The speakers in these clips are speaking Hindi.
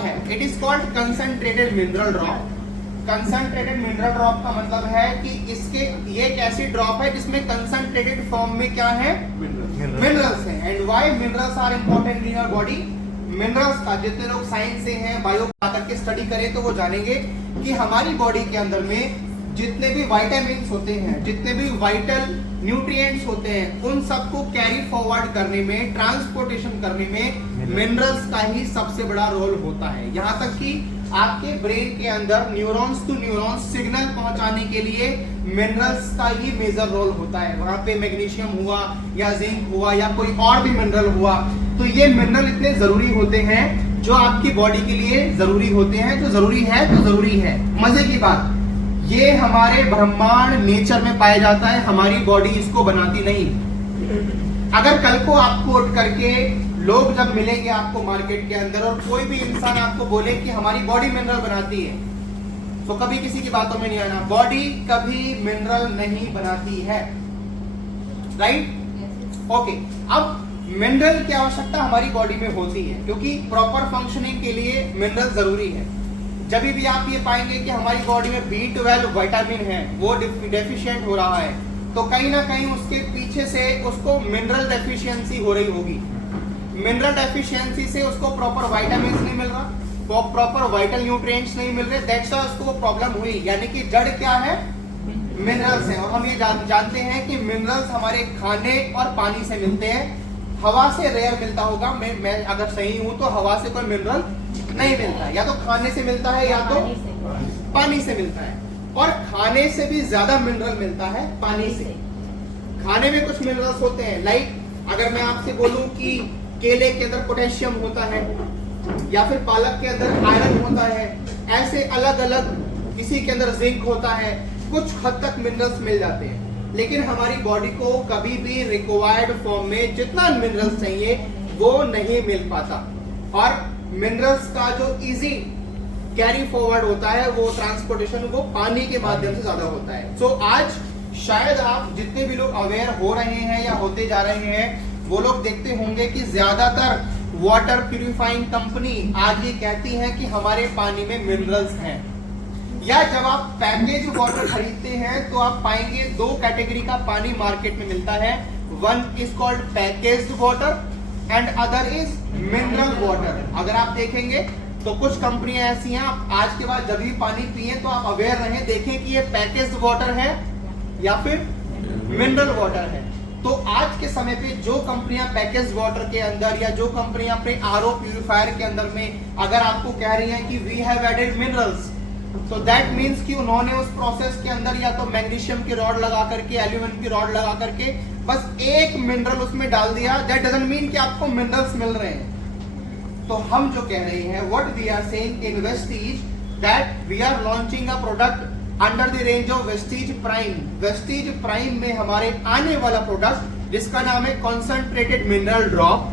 है, it is called concentrated mineral drop. Concentrated mineral drop का मतलब है कि इसके ये एक ऐसी ड्रॉप है जिसमें कंसंट्रेटेड फॉर्म में क्या है, मिनरल्स हैं। And why minerals are important in your body? Minerals का जितने लोग साइंस से हैं, बायो करके स्टडी करें तो वो जानेंगे कि हमारी बॉडी के अंदर में जितने भी विटामिन होते हैं, जितने भी वाइटल न्यूट्रिएंट्स होते हैं, उन सबको कैरी फॉरवर्ड करने में, ट्रांसपोर्टेशन करने में मिनरल्स का ही सबसे बड़ा रोल होता है। यहाँ तक कि आपके ब्रेन के अंदर न्यूरॉन्स टू न्यूरॉन्स सिग्नल पहुंचाने के लिए मिनरल्स का ही मेजर रोल होता है। वहां पे मैग्नीशियम हुआ या जिंक हुआ या कोई और भी मिनरल हुआ, तो ये मिनरल इतने जरूरी होते हैं जो आपकी बॉडी के लिए जरूरी होते हैं। जो जरूरी है तो जरूरी है। मजे की बात, ये हमारे ब्रह्मांड नेचर में पाया जाता है, हमारी बॉडी इसको बनाती नहीं। अगर कल को आपको उठ करके लोग जब मिलेंगे आपको मार्केट के अंदर और कोई भी इंसान आपको बोले कि हमारी बॉडी मिनरल बनाती है, तो कभी किसी की बातों में नहीं आना। बॉडी कभी मिनरल नहीं बनाती है, राइट? ओके, अब मिनरल की आवश्यकता हमारी बॉडी में होती है क्योंकि प्रॉपर फंक्शनिंग के लिए मिनरल जरूरी है। जब भी आप ये पाएंगे कि हमारी बॉडी में B12 विटामिन है, वो डेफिशिएंट हो रहा है, तो कहीं ना कहीं उसके पीछे से उसको मिनरल डेफिशिएंसी हो रही होगी। मिनरल डेफिशिएंसी से उसको प्रॉपर विटामिन नहीं मिल रहा, प्रॉपर वाइटल न्यूट्रिएंट्स नहीं मिल रहे, दैट्स व्हाई उसको वो प्रॉब्लम हुई। यानी कि जड़ क्या है, मिनरल्स है। और हम ये जानते हैं कि मिनरल्स हमारे खाने और पानी से मिलते हैं। हवा से रेयर मिलता होगा, मैं अगर सही हूं तो हवा से कोई मिनरल नहीं मिलता है, या तो खाने से मिलता है या तो पानी से मिलता है। और खाने से भी ज्यादा मिनरल मिलता है पानी से। खाने में कुछ मिनरल्स होते हैं, लाइक अगर मैं आपसे बोलूं कि केले के अंदर पोटेशियम होता है या फिर पालक के अंदर आयरन होता है, ऐसे अलग अलग, किसी के अंदर जिंक होता है, कुछ हद तक मिनरल्स मिल जाते हैं। लेकिन हमारी बॉडी को कभी भी रिक्वायर्ड फॉर्म में जितना मिनरल्स चाहिए वो नहीं मिल पाता। और मिनरल्स का जो इजी कैरी फॉरवर्ड होता है, वो ट्रांसपोर्टेशन वो पानी के माध्यम से ज्यादा होता है। सो आज शायद आप जितने भी लोग अवेयर हो रहे हैं या होते जा रहे हैं, वो लोग देखते होंगे कि ज्यादातर वाटर प्यूरिफाइंग कंपनी आज ये कहती है कि हमारे पानी में मिनरल्स हैं। या जब आप पैकेज वाटर खरीदते हैं तो आप पाएंगे दो कैटेगरी का पानी मार्केट में मिलता है। One is called packaged water and other is mineral water. अगर आप देखेंगे तो कुछ कंपनियां ऐसी हैं, आप आज के बाद जब भी पानी पिए तो आप अवेयर रहें, देखें कि ये पैकेज्ड वाटर है या फिर मिनरल वाटर है। तो आज के समय पे जो कंपनियां पैकेज वाटर के अंदर या जो कंपनियां अपने आरओ प्यूरिफायर के अंदर में अगर आपको कह रही हैं कि वी हैव एडेड मिनरल्स, तो दैट मीन्स कि उन्होंने उस प्रोसेस के अंदर या तो मैग्नीशियम की रॉड लगा करके, एल्यूमिनियम की रॉड लगा करके बस एक मिनरल उसमें डाल दिया। दैट डजंट मीन कि आपको मिनरल्स मिल रहे हैं। तो हम जो कह रहे हैं, what we are saying in Vestige, that we are launching a product under the range of Vestige prime. Vestige prime में हमारे आने वाला प्रोडक्ट जिसका नाम है कॉन्सेंट्रेटेड मिनरल ड्रॉप,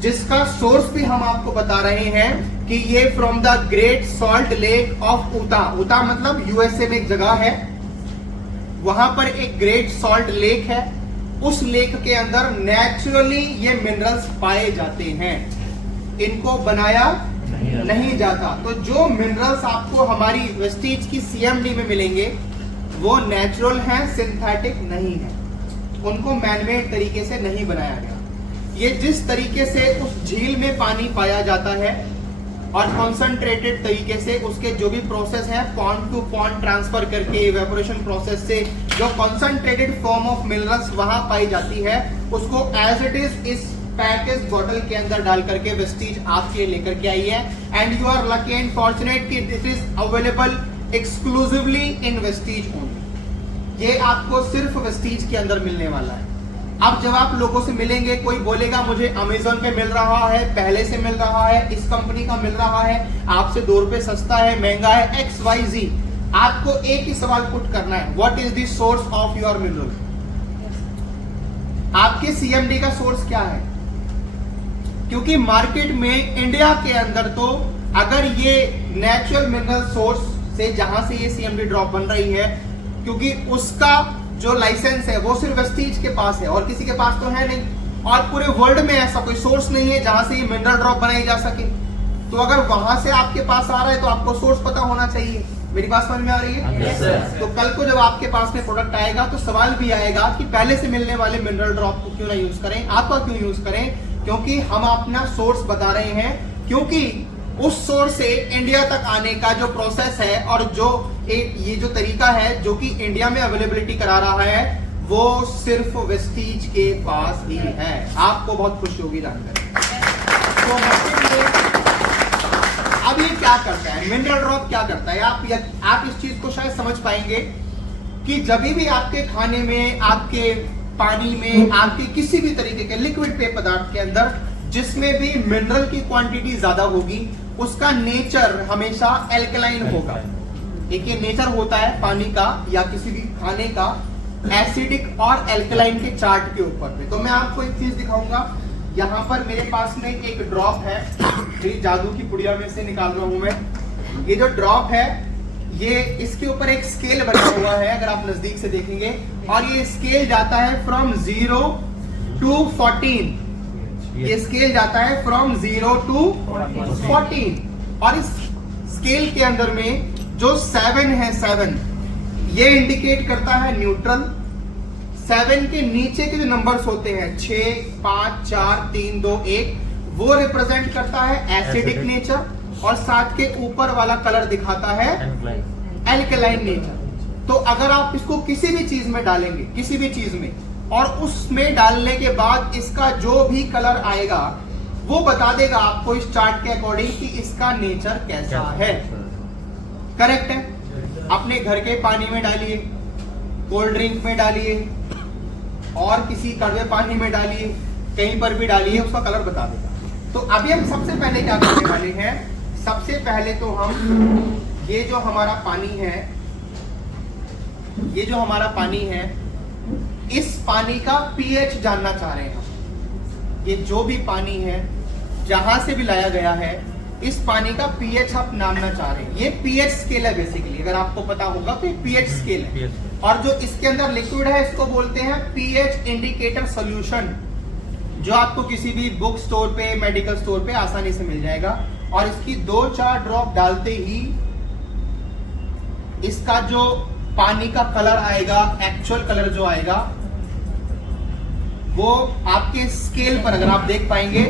जिसका सोर्स भी हम आपको बता रहे हैं कि ये from the great salt lake of Utah. Utah मतलब यूएसए में एक जगह है, वहां पर एक ग्रेट सॉल्ट लेक है। उस लेक के अंदर नेचुरली ये मिनरल्स पाए जाते हैं, इनको बनाया नहीं जाता। तो जो मिनरल्स आपको हमारी वेस्टीज की सीएमडी में मिलेंगे वो नेचुरल हैं, सिंथेटिक नहीं है, उनको मैनमेड तरीके से नहीं बनाया गया। ये जिस तरीके से उस झील में पानी पाया जाता है और कॉन्सेंट्रेटेड तरीके से उसके जो भी प्रोसेस है पॉन्ड टू पॉन्ड ट्रांसफर करके इवेपोरेशन प्रोसेस से जो कॉन्सेंट्रेटेड फॉर्म ऑफ मिनरल्स वहां पाई जाती है, उसको एज इट इज इस पैकेज बॉटल के अंदर डाल करके वेस्टीज आपके लेकर के आई है। And you are lucky and fortunate कि this is available exclusively in Vestige only. ये आपको सिर्फ वेस्टीज के अंदर मिलने वाला है। अब जब आप लोगों से मिलेंगे, कोई बोलेगा मुझे अमेजोन पे मिल रहा है, पहले से मिल रहा है, इस कंपनी का मिल रहा है, आपसे 2 रुपए सस्ता है, महंगा है, XYZ, आपको एक ही सवाल पुट करना है, what is the source of your mineral? आपके सीएमडी का सोर्स क्या है? क्योंकि मार्केट में इंडिया के अंदर तो अगर ये नेचुरल मिनरल सोर्स से जहां से ये सीएमडी ड्रॉप बन रही है, क्योंकि उसका जो लाइसेंस है वो सिर्फ वेस्टीज के पास है और किसी के पास तो है नहीं, और पूरे वर्ल्ड में ऐसा कोई सोर्स नहीं है जहां से ये मिनरल ड्रॉप बनाई जा सके। तो अगर वहां से आपके पास आ रहा है तो आपको सोर्स पता होना चाहिए। मेरी बात समझ में आ रही है? Yes, sir. तो कल को जब आपके पास में प्रोडक्ट आएगा तो सवाल भी आएगा कि पहले से मिलने वाले मिनरल ड्रॉप को क्यों ना यूज करें, आपका क्यों यूज करें, क्योंकि हम अपना सोर्स बता रहे हैं, क्योंकि उस सोर्स से इंडिया तक आने का जो प्रोसेस है और जो ये जो तरीका है जो कि इंडिया में अवेलेबिलिटी करा रहा है वो सिर्फ वेस्टीज के पास ही है। आपको बहुत खुशी होगी जानकर। तो अब ये क्या करता है, मिनरल ड्रॉप क्या करता है, आप इस चीज को शायद समझ पाएंगे कि जब भी आपके खाने में, आपके पानी में, आपके किसी भी तरीके के लिक्विड पेय पदार्थ के अंदर जिसमें भी मिनरल की क्वांटिटी ज्यादा होगी उसका नेचर हमेशा एल्कलाइन होगा। एक ये नेचर होता है पानी का या किसी भी खाने का एसिडिक और एल्कलाइन के चार्ट के ऊपर में। तो मैं आपको एक चीज दिखाऊंगा, यहाँ पर मेरे पास में एक ड्रॉप है, मेरी जादू की पुड़िया में से निकाल रहा हूं मैं। ये जो ड्रॉप है ये इसके ऊपर एक स्केल बना हुआ है, अगर आप नजदीक से देखेंगे, और ये स्केल जाता है फ्रॉम 0 to 14। ये स्केल जाता है फ्रॉम 0 to 14 और इस स्केल के अंदर में जो 7 है, 7 ये इंडिकेट करता है न्यूट्रल। 7 के नीचे के जो नंबर्स होते हैं 6, 5, 4, 3, 2, 1 वो रिप्रेजेंट करता है एसिडिक नेचर और 7 के ऊपर वाला कलर दिखाता है एल्कलाइन नेचर। तो अगर आप इसको किसी भी चीज में डालेंगे, किसी भी चीज में, और उसमें डालने के बाद इसका जो भी कलर आएगा वो बता देगा आपको इस चार्ट के अकॉर्डिंग कि इसका नेचर कैसा है। करेक्ट है? अपने घर के पानी में डालिए, कोल्ड ड्रिंक में डालिए और किसी कड़वे पानी में डालिए, कहीं पर भी डालिए, उसका कलर बता देगा। तो अभी हम सबसे पहले क्या करने वाले हैं, सबसे पहले तो हम ये जो हमारा पानी है, ये जो हमारा पानी है, इस पानी का पीएच जानना चाह रहे हैं हम। ये जो भी पानी है जहां से भी लाया गया है इस पानी का पीएच आप नापना चाह रहे हैं। ये पीएच स्केल है बेसिकली, अगर आपको पता होगा तो ये पीएच स्केल है। और जो इसके अंदर लिक्विड है इसको बोलते हैं पीएच इंडिकेटर सॉल्यूशन, जो आपको किसी भी बुक स्टोर पे, मेडिकल स्टोर पे आसानी से मिल जाएगा। और इसकी 2-4 ड्रॉप डालते ही इसका जो पानी का कलर आएगा, एक्चुअल कलर जो आएगा वो आपके स्केल पर अगर आप देख पाएंगे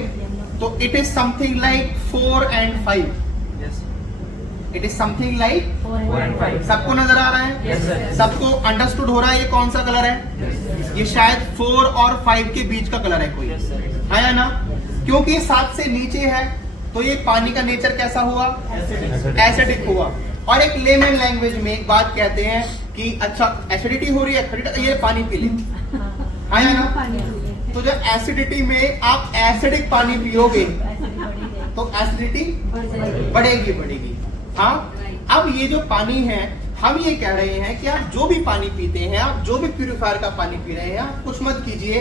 तो it is something like 4 and 5। It is something like 4 and 5। सबको नजर आ रहा है? Yes, sir. सबको अंडरस्टूड हो रहा है ये कौन सा कलर है? ये शायद 4 और 5 के बीच का कलर है कोई, है ना? क्योंकि ये 7 से नीचे है तो ये पानी का नेचर कैसा हुआ? एसिडिक हुआ। और एक लेमन लैंग्वेज में एक बात कहते हैं कि अच्छा एसिडिटी हो रही है, ये पानी पी ले, है ना? तो जब एसिडिटी में आप एसिडिक पानी पियोगे तो एसिडिटी बढ़ेगी। हाँ, अब ये जो पानी है हम ये कह रहे हैं कि आप जो भी पानी पीते हैं, आप जो भी प्यूरिफायर का पानी पी रहे हैं, आप कुछ मत कीजिए,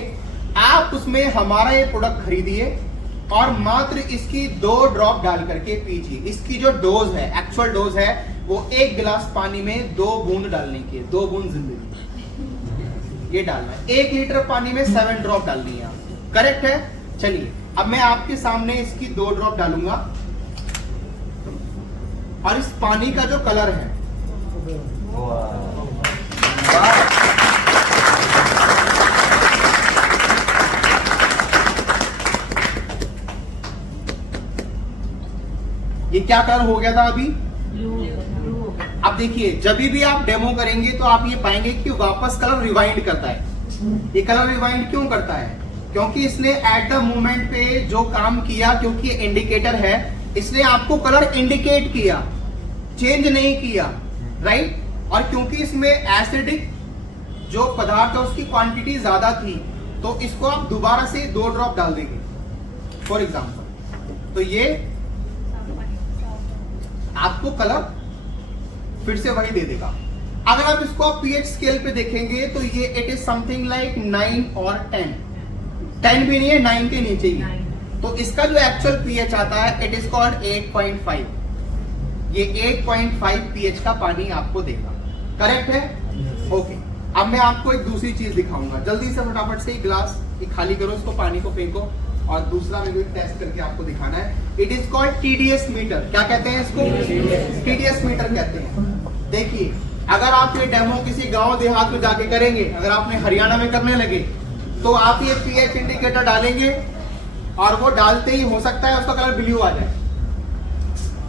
आप उसमें हमारा ये प्रोडक्ट खरीदिए और मात्र इसकी 2 ड्रॉप डाल करके पीजिए। इसकी जो डोज है, एक्चुअल डोज है, वो 1 गिलास पानी में 2 बूंद डालने की है। 2 बूंद जिंदगी ये डालना है। 1 लीटर पानी में 7 ड्रॉप डालनी है। करेक्ट है? चलिए अब मैं आपके सामने इसकी 2 ड्रॉप डालूंगा और इस पानी का जो कलर है ये क्या कलर हो गया था अभी? अब देखिए जब भी आप डेमो करेंगे तो आप ये पाएंगे कि वापस कलर रिवाइंड करता है। ये कलर रिवाइंड क्यों करता है? क्योंकि इसने एट द मोमेंट पे जो काम किया, क्योंकि ये इंडिकेटर है, इसने आपको कलर इंडिकेट किया, चेंज नहीं किया, राइट? और क्योंकि इसमें एसिडिक जो पदार्थ है उसकी क्वांटिटी ज्यादा थी तो इसको आप दोबारा से 2 ड्रॉप डाल देंगे फॉर एग्जाम्पल, तो ये आपको कलर फिर से वही दे देगा। अगर आप इसको पीएच स्केल पे देखेंगे तो ये इट इज समथिंग लाइक 9 और 10। 10 भी नहीं है, 9 के नीचे ही। तो इसका जो एक्चुअल पीएच आता है इट इज कॉल्ड 8.5। ये 8.5 पीएच का पानी आपको देगा। करेक्ट है? ओके। अब मैं आपको एक दूसरी चीज दिखाऊंगा। जल्दी से फटाफट से गिलास ये खाली करो, इसको पानी को फेंको और दूसरा मेरे को टेस्ट करके आपको दिखाना है। It is called TDS meter. क्या कहते हैं इसको? TDS मीटर कहते हैं। देखिए, अगर आप ये डेमो किसी गांव देहात में जाके करेंगे, अगर आपने हरियाणा में करने लगे, तो आप ये pH इंडिकेटर डालेंगे और वो डालते ही हो सकता है उसका कलर ब्लू आ जाए,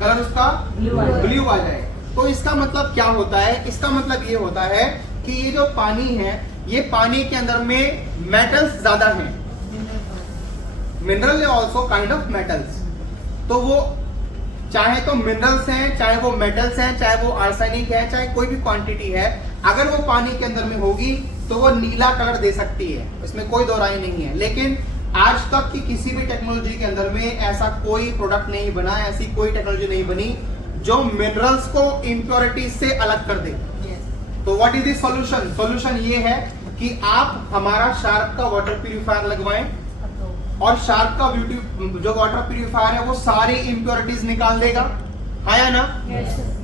कलर उसका ब्लू आ जाए। तो इसका मतलब क्या होता है? इसका मतलब ये होता है कि ये जो पानी है, ये पानी के अंदर में मेटल्स ज्यादा हैं। Mineral also kind of metals. तो वो चाहे तो मिनरल्स हैं, चाहे वो मेटल्स हैं, चाहे वो आर्सेनिक है, चाहे कोई भी क्वांटिटी है, अगर वो पानी के अंदर में होगी तो वो नीला कलर दे सकती है, इसमें कोई दो राय नहीं है। लेकिन आज तक की किसी भी टेक्नोलॉजी के अंदर में ऐसा कोई प्रोडक्ट नहीं बना, ऐसी कोई टेक्नोलॉजी नहीं बनी जो मिनरल्स को इम्प्योरिटीज से अलग कर दे। तो what is the solution? Solution ये है कि आप हमारा शार्क का वाटर प्यूरिफायर लगवाएं और शार्क का जो वाटर प्यूरिफायर है वो सारी इम्प्योरिटीज निकाल देगा, है या ना?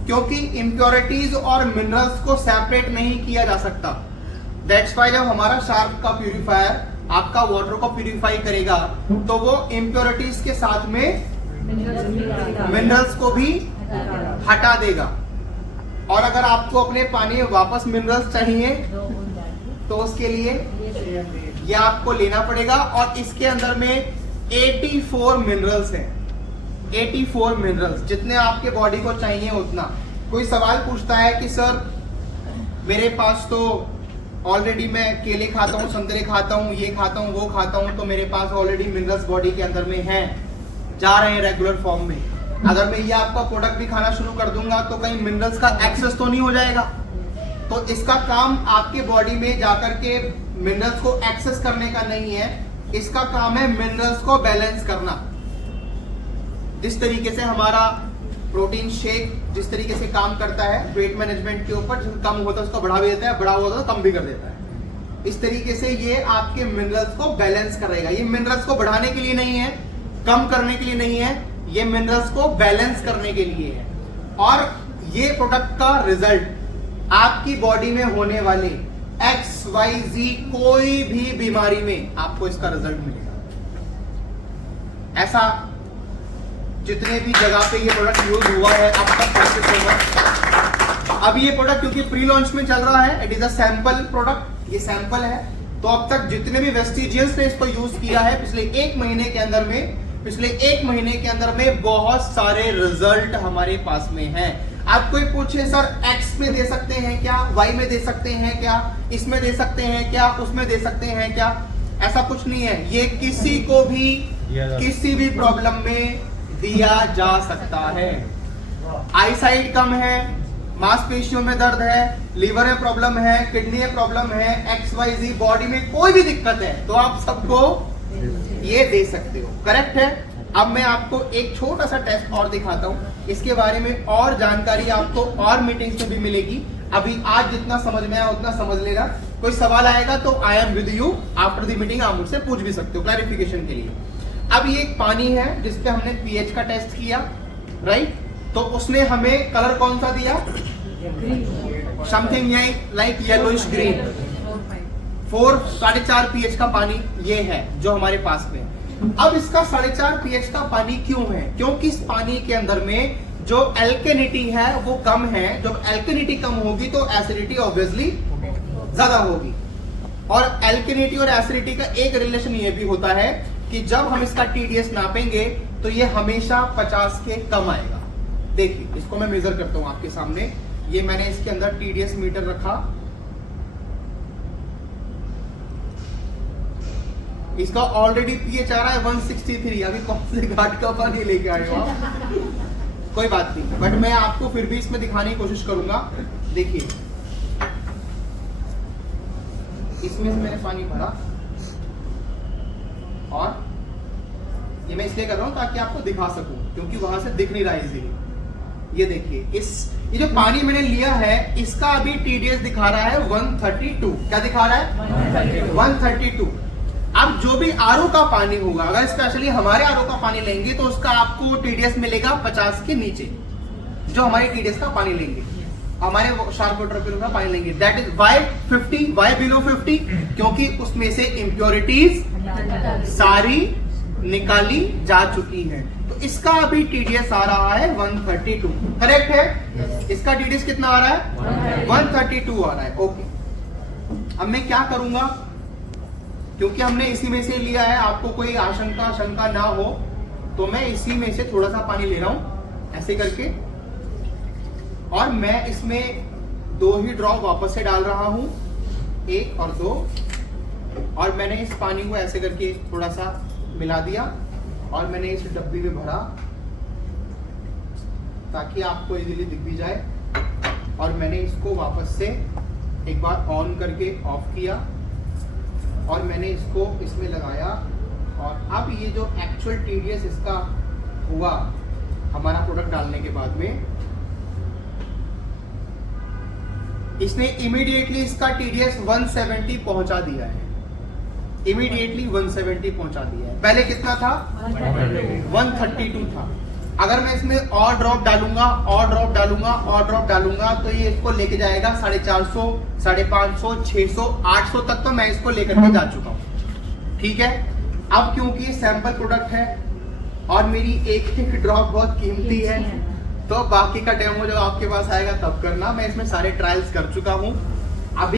क्योंकि इम्प्योरिटीज और मिनरल्स को सेपरेट नहीं किया जा सकता। दैट्स व्हाई जब हमारा शार्क का प्यूरिफायर आपका वाटर को प्यूरिफाई करेगा तो वो इम्प्योरिटीज के साथ में मिनरल्स को भी हटा देगा। और अगर आपको अपने पानी में वापस मिनरल्स चाहिए तो उसके लिए ये आपको लेना पड़ेगा। और इसके अंदर में 84 मिनरल्स हैं, 84 मिनरल्स, जितने आपके बॉडी को चाहिए उतना। कोई सवाल पूछता है कि सर मेरे पास तो ऑलरेडी मैं केले खाता हूँ, संतरे खाता हूँ, ये खाता हूँ, वो खाता हूँ, तो मेरे पास ऑलरेडी मिनरल्स बॉडी के अंदर में हैं, जा रहे हैं रेगुलर फॉर्म में। अगर मैं ये आपका प्रोडक्ट भी खाना शुरू कर दूंगा तो कहीं मिनरल्स का एक्सेस तो नहीं हो जाएगा? तो इसका काम आपके बॉडी में जाकर के मिनरल्स को एक्सेस करने का नहीं है, इसका काम है मिनरल्स को बैलेंस करना। जिस तरीके से हमारा प्रोटीन शेक जिस तरीके से काम करता है वेट मैनेजमेंट के ऊपर, कम होता है उसको बढ़ा भी देता है, बढ़ा होता है तो कम भी कर देता है। इस तरीके से ये आपके मिनरल्स को बैलेंस करेगा। ये मिनरल्स को बढ़ाने के लिए नहीं है, कम करने के लिए नहीं है, ये मिनरल्स को बैलेंस करने के लिए है। और ये प्रोडक्ट का रिजल्ट आपकी बॉडी में होने वाले XYZ कोई भी बीमारी में आपको इसका रिजल्ट मिलेगा। ऐसा जितने भी जगह पे ये प्रोडक्ट यूज हुआ है अब तक प्रोसेस होगा। अब ये प्रोडक्ट क्योंकि प्री लॉन्च में चल रहा है, it is a sample product, ये सैंपल है। तो अब तक जितने भी वेस्टिजियंस ने इसको यूज किया है पिछले एक महीने के अंदर में बहुत सारे रिजल्ट हमारे पास में हैं। आप कोई पूछे सर X में दे सकते हैं क्या, Y में दे सकते हैं क्या, इसमें दे सकते हैं क्या, उसमें दे सकते हैं क्या? ऐसा कुछ नहीं है। ये किसी को भी किसी भी प्रॉब्लम में दिया जा सकता है। आईसाइट कम है, मांसपेशियों में दर्द है, लीवर में प्रॉब्लम है, किडनी में प्रॉब्लम है, XYZ बॉडी में कोई भी दिक्कत है तो आप सबको ये दे सकते हो। करेक्ट है? अब मैं आपको एक छोटा सा टेस्ट और दिखाता हूँ, इसके बारे में और जानकारी आपको और मीटिंग्स में भी मिलेगी। अभी आज जितना समझ में आया उतना समझ लेना। कोई सवाल आएगा तो I am with you after the meeting, आप मुझसे पूछ भी सकते हो क्लैरिफिकेशन के लिए। अब ये एक पानी है जिसपे हमने pH का टेस्ट किया, राइट? तो उसने हमें कलर कौन सा दिया? Something like yellowish green. 4.5 pH का पानी ये है जो हमारे पास में। अब इसका 4.5 pH का पानी क्यों है? क्योंकि इस पानी के अंदर में जो एल्केनिटी है वो कम है। जब एल्केनिटी कम होगी तो एसिडिटी ऑब्वियसली ज्यादा होगी। और एल्केनिटी और एसिडिटी का एक रिलेशन ये भी होता है कि जब हम इसका TDS नापेंगे तो ये हमेशा 50 के कम आएगा। देखिए इसको मैं मेजर करता हूं आपके सामने। ये मैंने इसके अंदर TDS मीटर रखा, इसका ऑलरेडी pH आ रहा है 163। अभी कौन से घाट का पानी लेके आए हो आप? कोई बात नहीं, बट मैं आपको फिर भी इसमें दिखाने की कोशिश करूंगा। देखिए इसमें से मैंने पानी भरा और ये मैं इसलिए कर रहा हूं ताकि आपको दिखा सकूं, क्योंकि वहां से दिख नहीं रहा इजीली। ये देखिए ये जो पानी मैंने लिया है इसका अभी TDS दिखा रहा है 132। क्या दिखा रहा है? 132। अब जो भी आरओ का पानी होगा, अगर स्पेशली हमारे आरओ का पानी लेंगे तो उसका आपको TDS मिलेगा 50 के नीचे। जो हमारे TDS का पानी लेंगे, हमारे शार्क वाटर प्यूरिफायर का पानी लेंगे, that is why 50, why below 50, क्योंकि उसमें से इंप्योरिटीज सारी निकाली जा चुकी है। तो इसका अभी टीडीएस आ रहा है 132, करेक्ट है? इसका टीडीएस कितना आ रहा है? 132 आ रहा है। ओके, अब मैं क्या करूंगा, क्योंकि हमने इसी में से लिया है, आपको कोई शंका ना हो, तो मैं इसी में से थोड़ा सा पानी ले रहा हूं ऐसे करके, और मैं इसमें 2 ही ड्रॉप वापस से डाल रहा हूं, 1 और 2, और मैंने इस पानी को ऐसे करके थोड़ा सा मिला दिया और मैंने इस डब्बी में भरा ताकि आपको इजीली दिख भी जाए, और मैंने इसको वापस से एक बार ऑन करके ऑफ किया और मैंने इसको इसमें लगाया। और अब ये जो एक्चुअल टीडीएस इसका हुआ हमारा प्रोडक्ट डालने के बाद में, इसने इमीडिएटली इसका टीडीएस 170 पहुंचा दिया है, इमीडिएटली 170 पहुंचा दिया है। पहले कितना था? 132 था। अगर मैं इसमें और ड्रॉप डालूंगा तो ये इसको लेके जाएगा 450, 550, 600, 800 तक तो मैं इसको लेकर के जा चुका हूं। ठीक है, अब क्योंकि ये सैंपल प्रोडक्ट है और मेरी एक ड्रॉप बहुत कीमती है, तो बाकी का डेमो जब आपके पास आएगा तब करना। मैं इसमें सारे ट्रायल्स कर चुका हूं